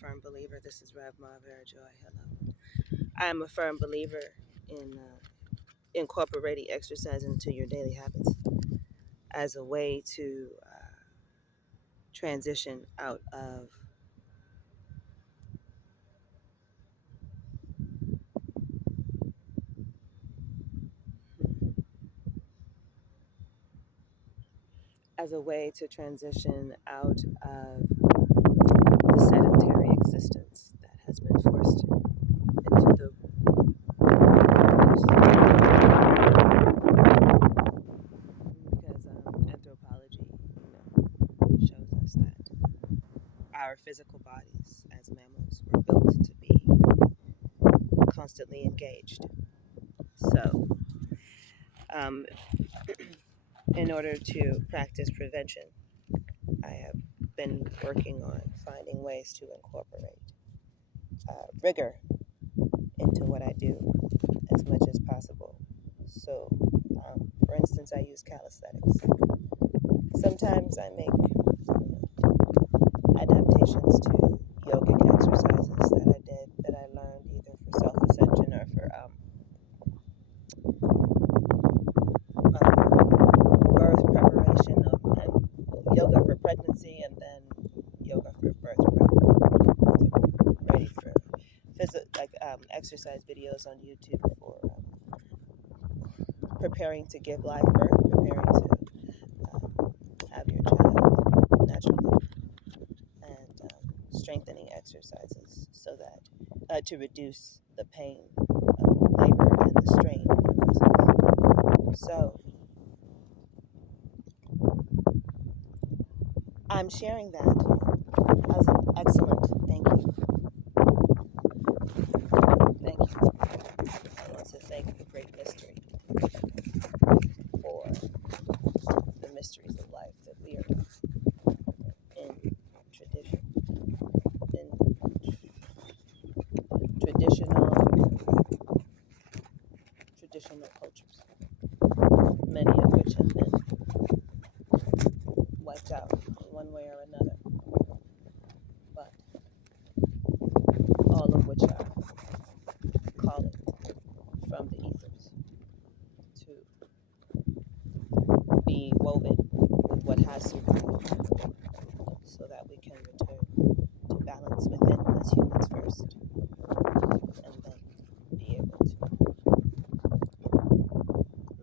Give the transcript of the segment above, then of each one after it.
firm believer. This is Rev Marvera Joy. Hello. I am a firm believer in incorporating exercise into your daily habits as a way to transition out of as a way to transition out of the sedentary existence that has been forced into the because anthropology, shows us that our physical bodies as mammals were built to be constantly engaged. So, um, in order to practice prevention, I have been working on finding ways to incorporate rigor into what I do as much as possible. So, for instance, I use calisthenics. Sometimes I make adaptations to yogic exercises that I did, that I learned either for self ascension or for birth preparation, and yoga for pregnancy, and then yoga for birth ready for exercise videos on YouTube for preparing to give live birth, preparing to have your child naturally, and strengthening exercises so that to reduce the pain of labor and the strain on your muscles. So I'm sharing that as an excellent thank you. Thank you. I want to thank the great mystery for the mysteries of life that we are in tradition, in traditional cultures, many of which have been wiped out in one way or another, but all of which are calling from the ethers to be woven with what has survived so that we can return to balance within as humans first, and then be able to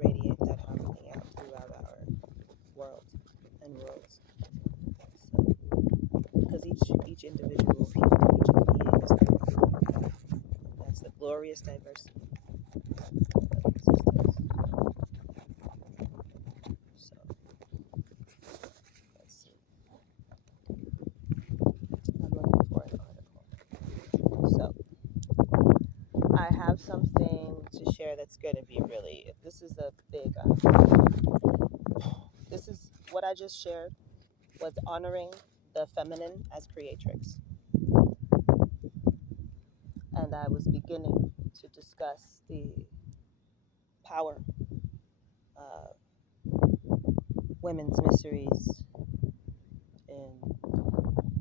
radiate that harmony out throughout our world and worlds. So, because each individual human, each being is beautiful. That's the glorious diversity of existence. So, let's see. I'm looking for an article. So, I have something to share that's going to be really. This is a big. This is what I just shared was honoring the feminine as creatrix, and I was beginning to discuss the power of women's mysteries in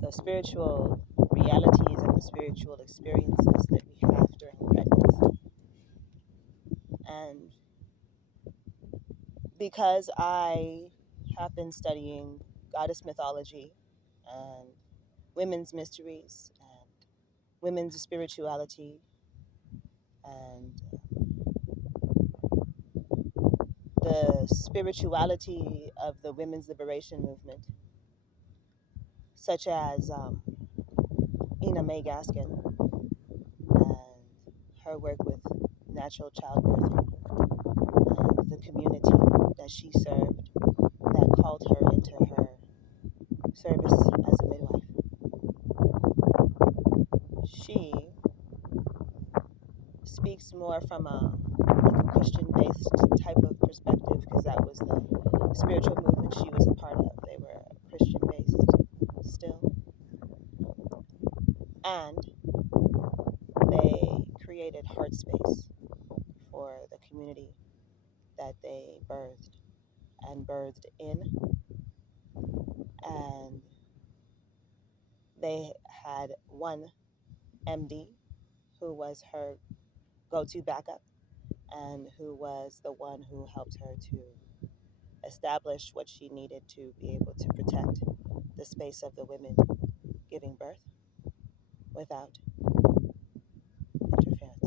the spiritual realities and the spiritual experiences that we have during pregnancy. And because I have been studying goddess mythology and women's mysteries and women's spirituality and the spirituality of the women's liberation movement, such as Ina May Gaskin and her work with natural childbirthing and the community that she served that called her into her service as a midwife. She speaks more from a Christian-based type of perspective because that was the spiritual movement she was a part of. They were Christian-based still, and they created heart space for the community that they birthed and birthed in, and they had one MD who was her go to backup and who was the one who helped her to establish what she needed to be able to protect the space of the women giving birth without interference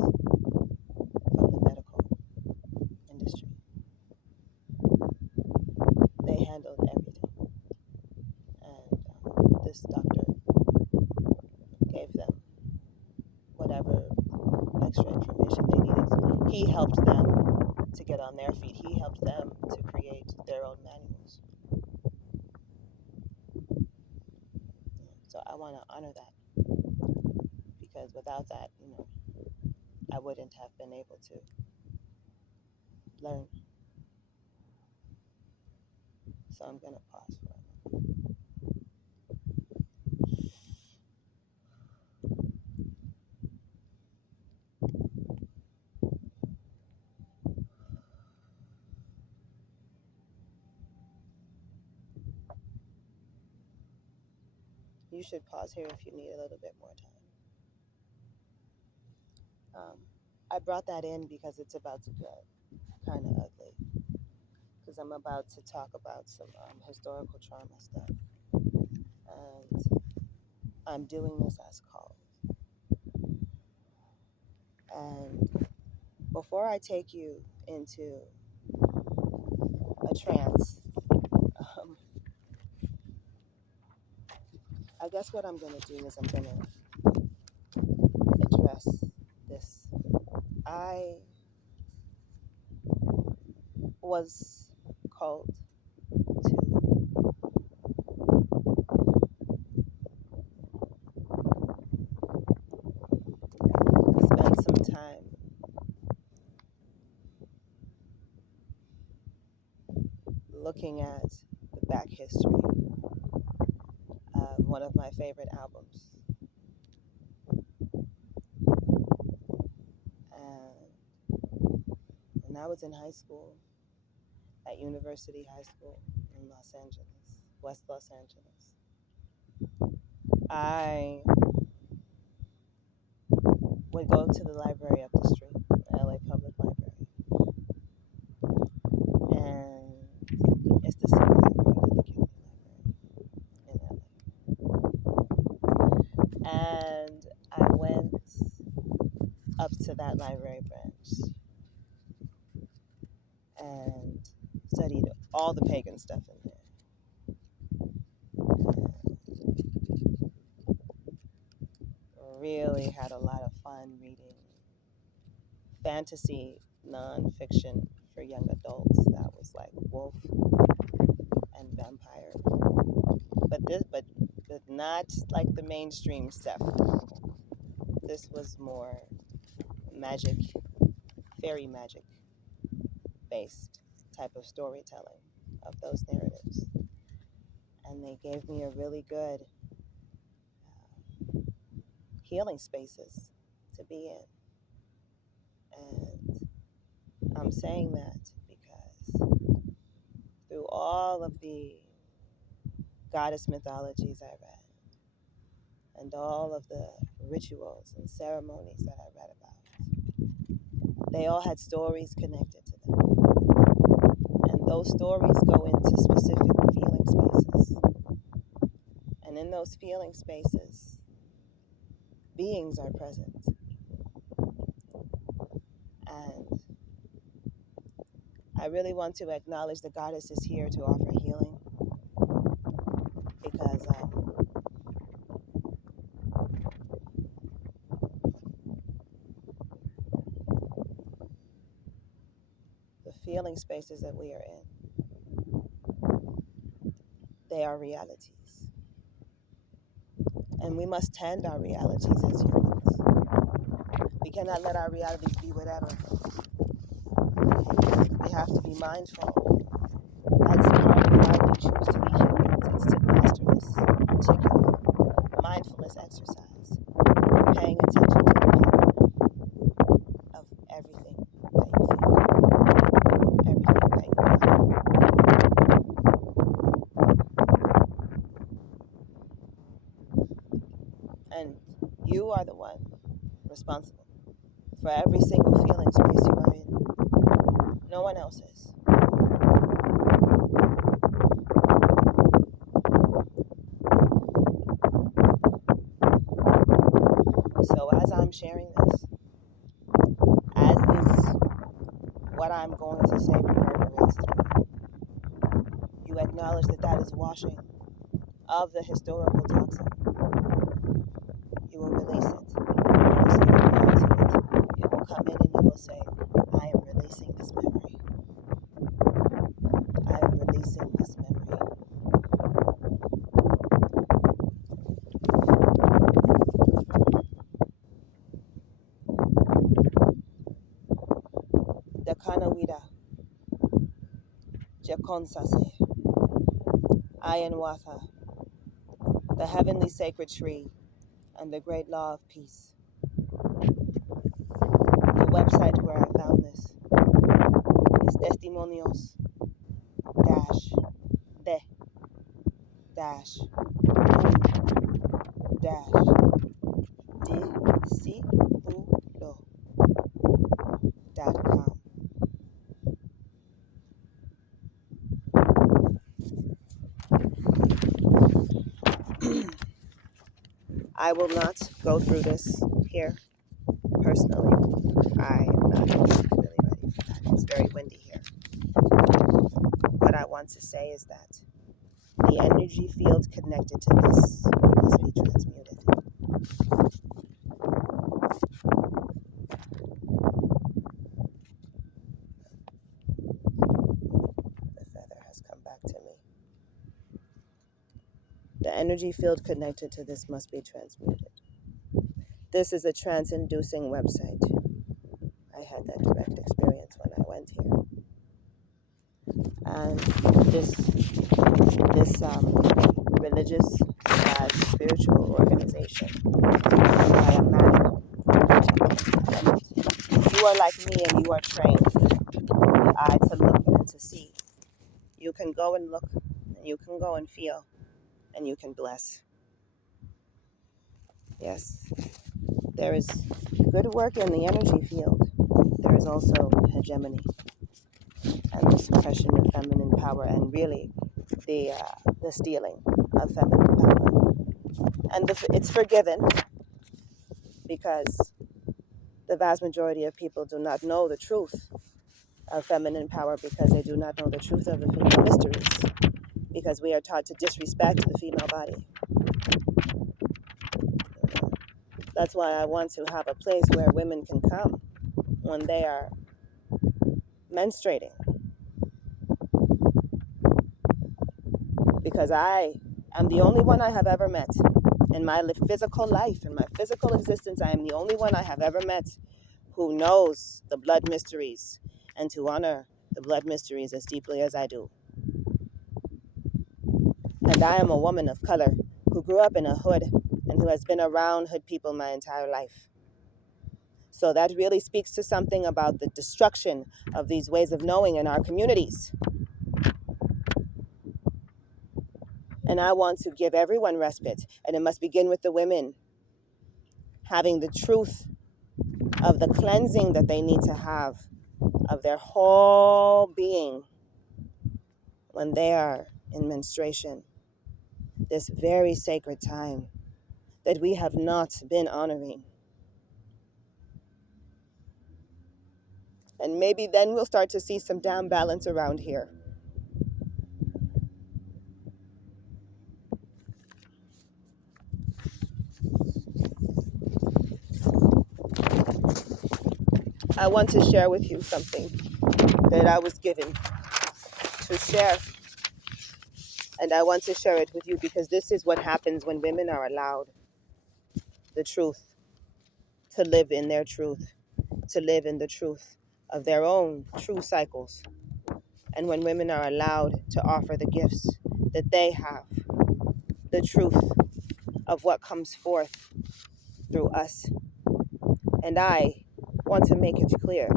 from the medical industry. They handled everything, and this doctor gave them whatever extra information they needed. He helped them to get on their feet. He helped them to create their own manuals. So I want to honor that, because without that, I wouldn't have been able to learn. So I'm going to pause for a moment. You should pause here if you need a little bit more time. I brought that in because it's about to get kind of ugly, because I'm about to talk about some historical trauma stuff. And I'm doing this as called. And before I take you into a trance, I guess what I'm going to do is I'm going to address this. I was called to spend some time looking at the back history of one of my favorite albums. And when I was in high school, at University High School in Los Angeles, West Los Angeles, I would go to the library up the street, the LA Public Library. And it's the city library, not the county library in LA. And I went up to that library branch and studied all the pagan stuff in there. Really had a lot of fun reading fantasy nonfiction for young adults that was like wolf and vampire, but not like the mainstream stuff. This was more magic, fairy magic based type of storytelling of those narratives, and they gave me a really good healing spaces to be in. And I'm saying that because through all of the goddess mythologies I read and all of the rituals and ceremonies that I read about, they all had stories connected to them. And those stories go into specific feeling spaces. And in those feeling spaces, beings are present. And I really want to acknowledge the goddess is here to offer healing, because the feeling spaces that we are in, they are realities. And we must tend our realities as humans. We cannot let our realities be whatever. We have to be mindful. That's part of why we choose to be humans. It's to master this particular mindfulness exercise, paying attention to the power of everything that you think, everything that you know. You are the one responsible for every single feeling space you are in. No one else is. So as I'm sharing this, as this, what I'm going to say reverberates through you acknowledge that that is washing of the historical toxin. You will release it. You will say goodbye to it. It will come in and you will say, I am releasing this memory. I am releasing this memory. The Kanawida, Jekonsase, Ayanwatha, the heavenly sacred tree, and the great law of peace. The website where I found this is testimonios dash de dash dash discipulo.com. I will not go through this here personally. I am not really ready for that. It's very windy here. What I want to say is that the energy field connected to this must be transmuted. The feather has come back to me. The energy field connected to this must be transmuted. This is a trance-inducing website. I had that direct experience when I went here. And this religious spiritual organization by a man. And you are like me and you are trained the eye to look and to see. You can go and look and you can go and feel and you can bless. Yes, there is good work in the energy field. There is also hegemony and the suppression of feminine power and really the stealing of feminine power. And it's forgiven because the vast majority of people do not know the truth of feminine power because they do not know the truth of the female mysteries, because we are taught to disrespect the female body. That's why I want to have a place where women can come when they are menstruating, because I am the only one I have ever met in my physical life, in my physical existence. I am the only one I have ever met who knows the blood mysteries and to honor the blood mysteries as deeply as I do. And I am a woman of color who grew up in a hood and who has been around hood people my entire life. So that really speaks to something about the destruction of these ways of knowing in our communities. And I want to give everyone respite, and it must begin with the women having the truth of the cleansing that they need to have of their whole being when they are in menstruation. This very sacred time that we have not been honoring. And maybe then we'll start to see some damn balance around here. I want to share with you something that I was given to share. And I want to share it with you because this is what happens when women are allowed the truth, to live in their truth, to live in the truth of their own true cycles. And when women are allowed to offer the gifts that they have, the truth of what comes forth through us. And I want to make it clear,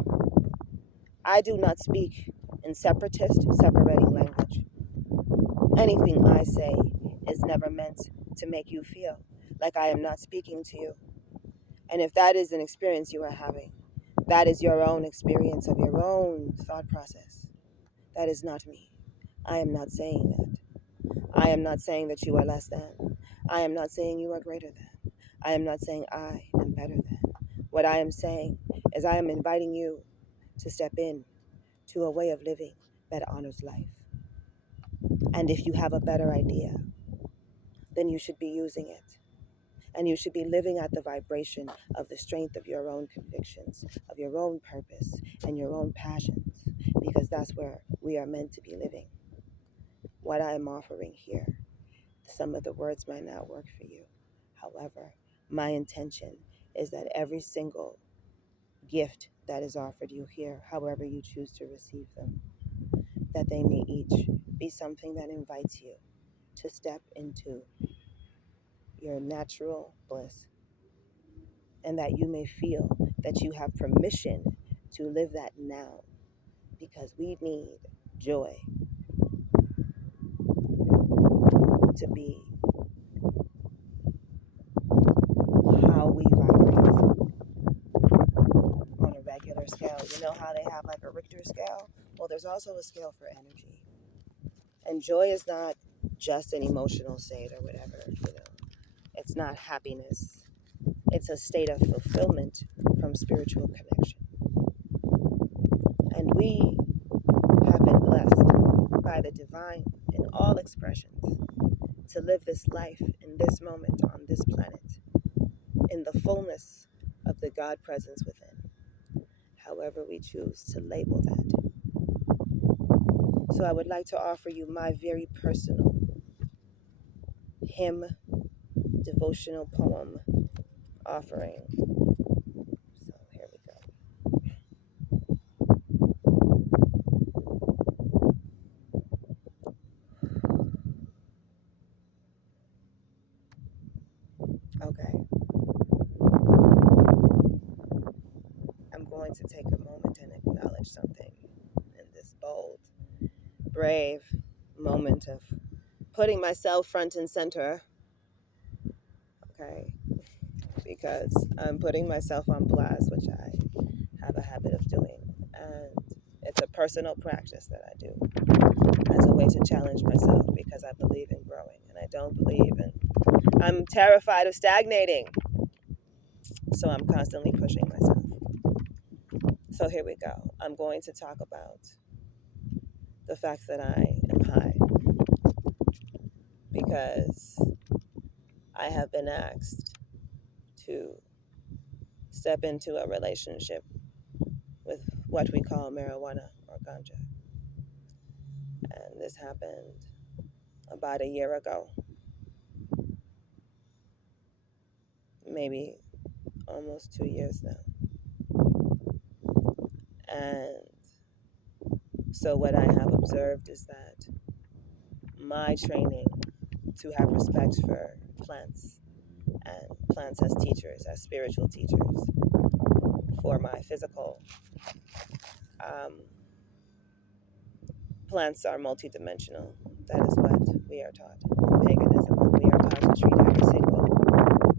I do not speak in separatist, separating language. Anything I say is never meant to make you feel like I am not speaking to you. And if that is an experience you are having, that is your own experience of your own thought process. That is not me. I am not saying that. I am not saying that you are less than. I am not saying you are greater than. I am not saying I am better than. What I am saying is I am inviting you to step in to a way of living that honors life. And if you have a better idea, then you should be using it. And you should be living at the vibration of the strength of your own convictions, of your own purpose, and your own passions, because that's where we are meant to be living. What I am offering here, some of the words might not work for you. However, my intention is that every single gift that is offered you here, however you choose to receive them, that they may each be something that invites you to step into your natural bliss, and that you may feel that you have permission to live that now, because we need joy to be how we vibrate on a regular scale. You know how they have like a Richter scale? Well, there's also a scale for energy. And joy is not just an emotional state or whatever, It's not happiness. It's a state of fulfillment from spiritual connection. And we have been blessed by the divine in all expressions to live this life in this moment on this planet in the fullness of the God presence within, however we choose to label that. So I would like to offer you my very personal hymn, devotional poem offering. So here we go. Okay. I'm going to take a moment and acknowledge something in this bold, brave moment of putting myself front and center. Okay. Because I'm putting myself on blast, which I have a habit of doing. And it's a personal practice that I do as a way to challenge myself, because I believe in growing and I don't believe in, I'm terrified of stagnating. So I'm constantly pushing myself. So here we go. I'm going to talk about the fact that I am high, because I have been asked to step into a relationship with what we call marijuana or ganja. And this happened about a year ago, maybe almost 2 years now. And so what I have observed is that my training to have respect for plants and plants as teachers, as spiritual teachers, for my physical, plants are multidimensional. That is what we are taught in paganism. We are taught to treat every single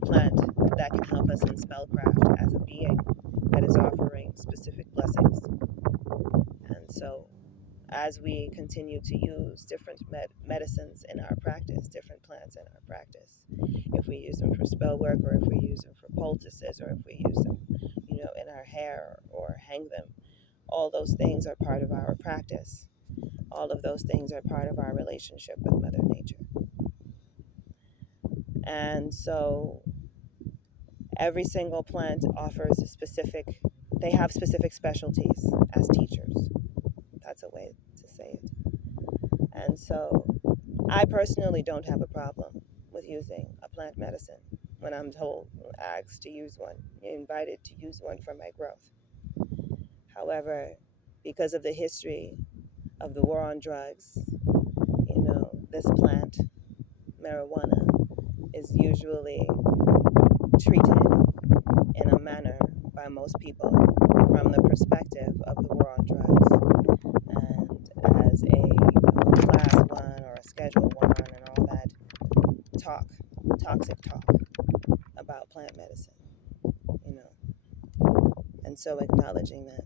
plant that can help us in spellcraft as a being that is offering specific blessings. And so as we continue to use different medicines in our practice, different plants in our practice, if we use them for spell work, or if we use them for poultices, or if we use them, in our hair or hang them, all those things are part of our practice. All of those things are part of our relationship with Mother Nature. And so every single plant offers they have specific specialties as teachers. That's a way to say it. And so I personally don't have a problem with using a plant medicine when I'm asked to use one, invited to use one for my growth. However, because of the history of the war on drugs, this plant, marijuana, is usually treated in a manner by most people from the perspective of the war on drugs, and as a class 1 or a schedule 1 and all that toxic talk about plant medicine. so acknowledging that.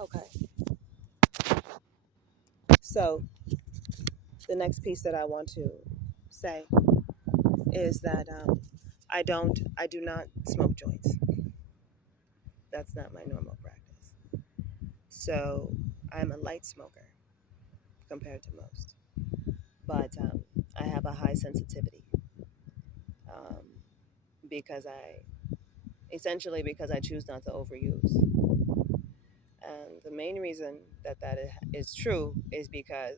Okay. So the next piece that I want to say is that I do not smoke joints. That's not my normal practice. So I'm a light smoker compared to most, but I have a high sensitivity um, because I choose not to overuse. And the main reason that is true is because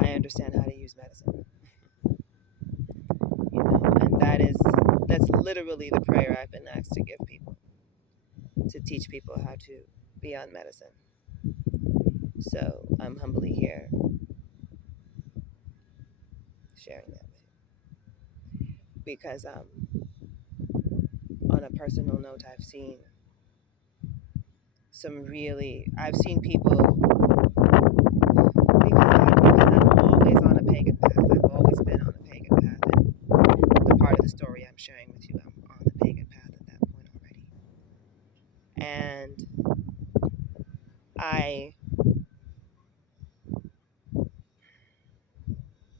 I understand how to use medicine, and that's literally the prayer I've been asked to give people, to teach people how to be on medicine. So I'm humbly here sharing that with you because on a personal note, I've seen people because I'm always on a pagan path. I've always been on a pagan path, and the part of the story I'm sharing with you, I'm on the pagan path at that point already. And I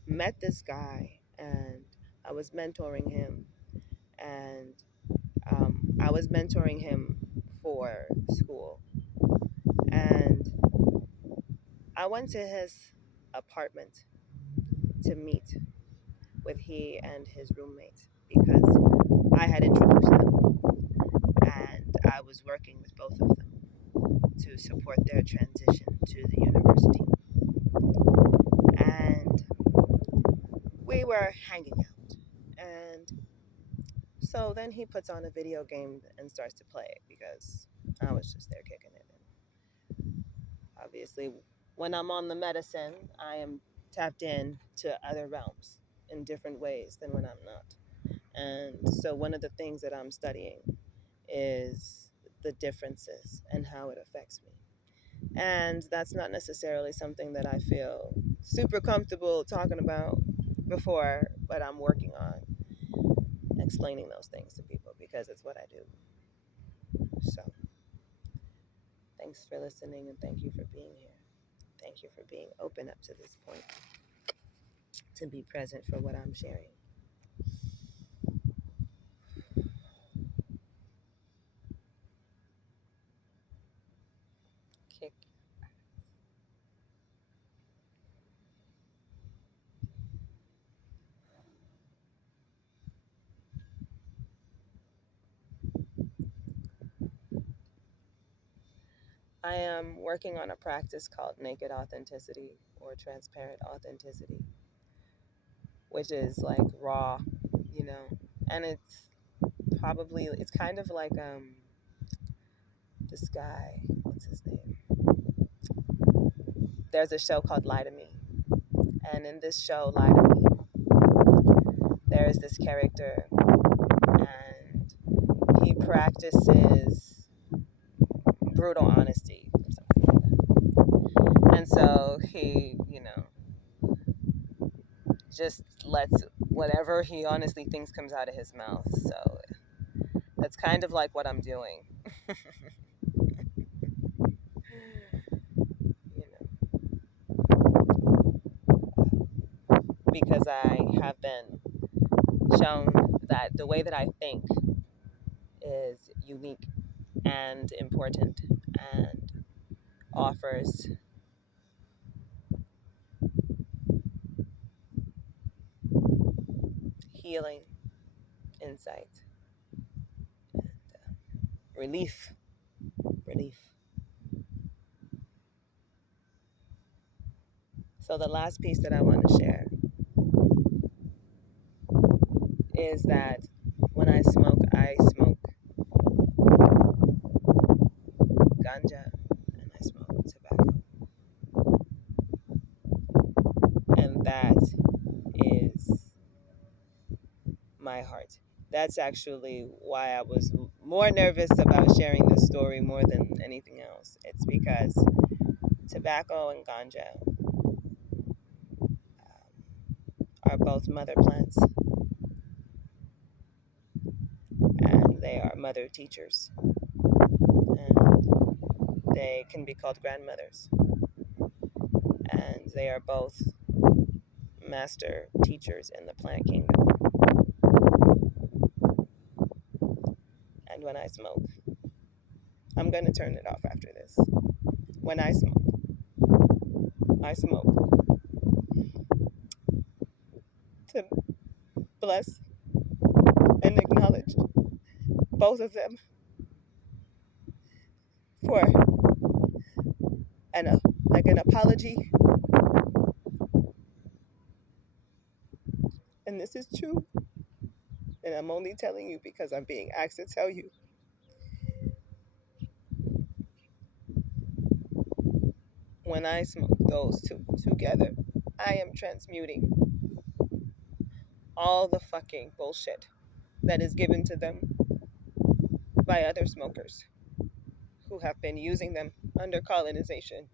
met this guy, and I was mentoring him, and I was mentoring him for school, and I went to his apartment to meet with he and his roommate because I had introduced them, and I was working with both of them to support their transition to the university. And we were hanging out. And so then he puts on a video game and starts to play it because I was just there kicking it. And obviously, when I'm on the medicine, I am tapped in to other realms in different ways than when I'm not. And so one of the things that I'm studying is the differences and how it affects me. And that's not necessarily something that I feel super comfortable talking about before, but I'm working on explaining those things to people because it's what I do. So thanks for listening, and thank you for being here. Thank you for being open up to this point to be present for what I'm sharing. Kick. I am working on a practice called naked authenticity or transparent authenticity, which is like raw, you know, and it's kind of like this guy, what's his name? There's a show called Lie to Me, and in this show, Lie to Me, there is this character, and he practices brutal honesty or something like that. And so he, just lets whatever he honestly thinks comes out of his mouth. So that's kind of like what I'm doing. You know, because I have been shown that the way that I think is unique and important and offers healing, insight, and relief. Relief. So, the last piece that I want to share is that when I smoke ganja and I smoke tobacco. And that is my heart. That's actually why I was more nervous about sharing this story more than anything else. It's because tobacco and ganja are both mother plants, and they are mother teachers, and they can be called grandmothers, and they are both master teachers in the plant kingdom. And when I smoke, I'm going to turn it off after this. When I smoke to bless and acknowledge both of them for an apology. And this is true. And I'm only telling you because I'm being asked to tell you. When I smoke those two together, I am transmuting all the fucking bullshit that is given to them by other smokers who have been using them under colonization.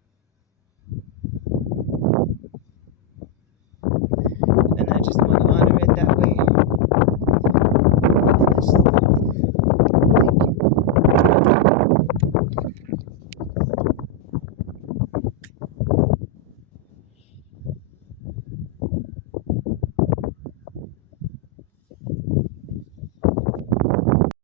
And I just want to honor it that way